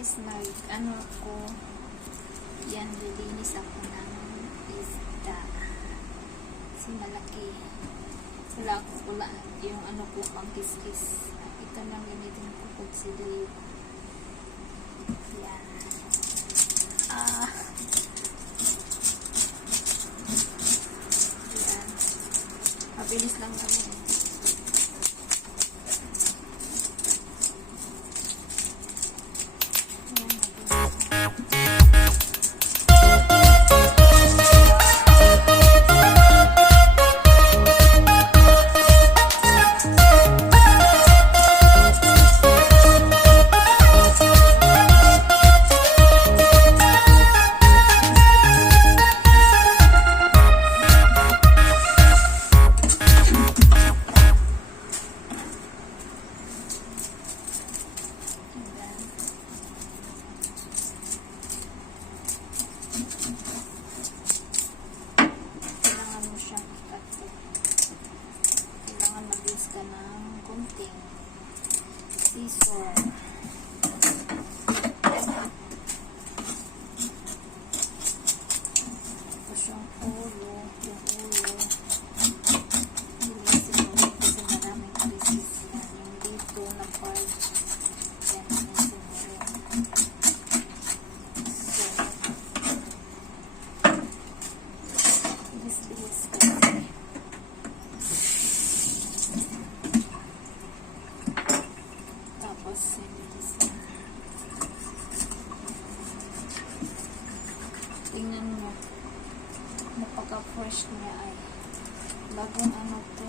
guys, ano ko, yan, lilinis ako ng isda. Kasi malaki. Wala yung ano ko, pang kiskis. Ito lang gamitin ko consider. Yan. Yan. Mabilis lang naman. Ka ng kunting scissor. Tapos yung ulo. Nilisin mo kasi maraming pieces yan. Yung dito na part, yan nilisin mo rin. So, bilis kasi. Tingnan mo, napaka-fresh niya ay bagong ano to,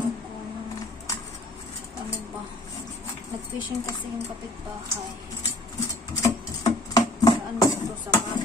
bagong ano ba, nag-fishing kasi yung kapitbahay sa ano to, sa map.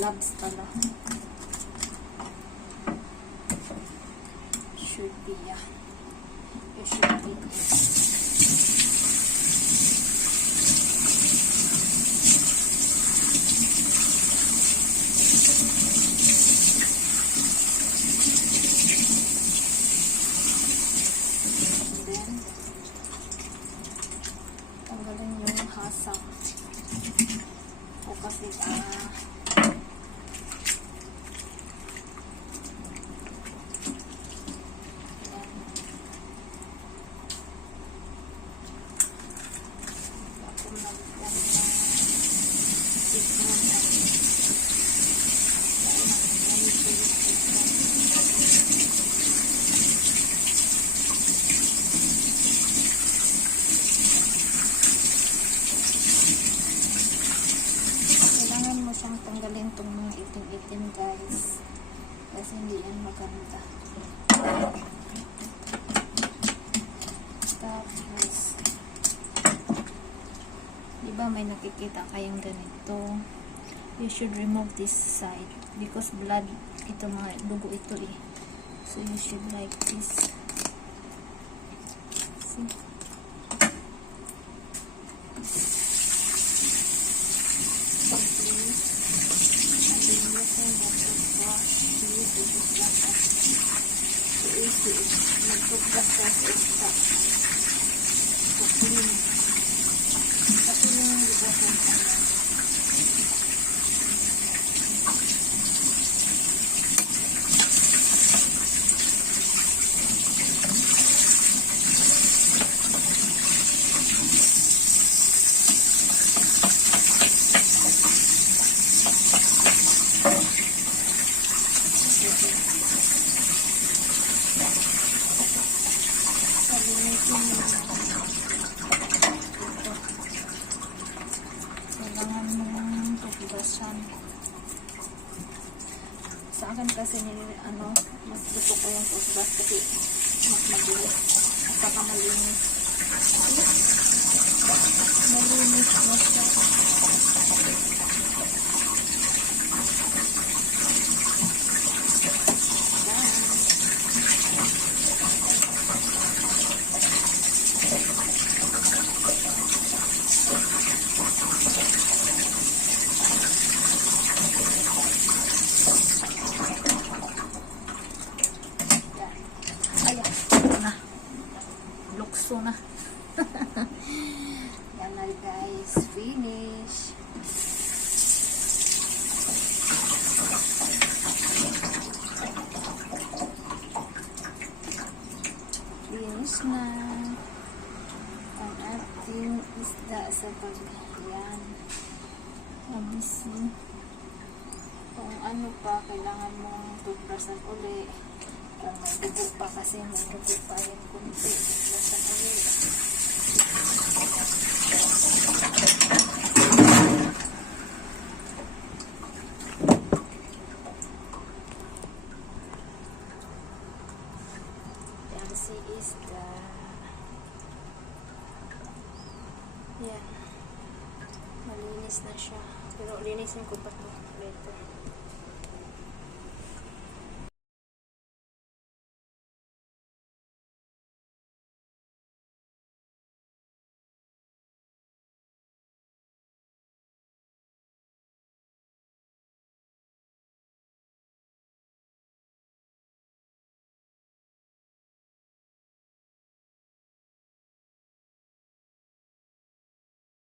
Gloves pala. Should be, yeah. It should be good. And then, tanggalin yung hasang. O kasi, siyang tanggalin itong mga itim-itim guys kasi hindi yan maganda. Tapos diba may nakikita kayong ganito, you should remove this side because blood, ito mga dugo ito eh, so you should like this. See? Nagtuggas ka sa isa. Patuloy yung ligas ng sana. akin kasi mas gusto ko yung toothbrush kasi mas mabilis at saka malinis. Malinis na siya. Lukso na. Yan na guys, finish. Finish na ang ating isda sa pagyan. Amazing. Kung ano pa, kailangan mong toothbrushan uli. Kung may dugo pa kasi may dugo pa yung kunti. Toothbrushan uli. Yan si isda. Yan. Malinis na siya. Pero linisin ko pa ito later.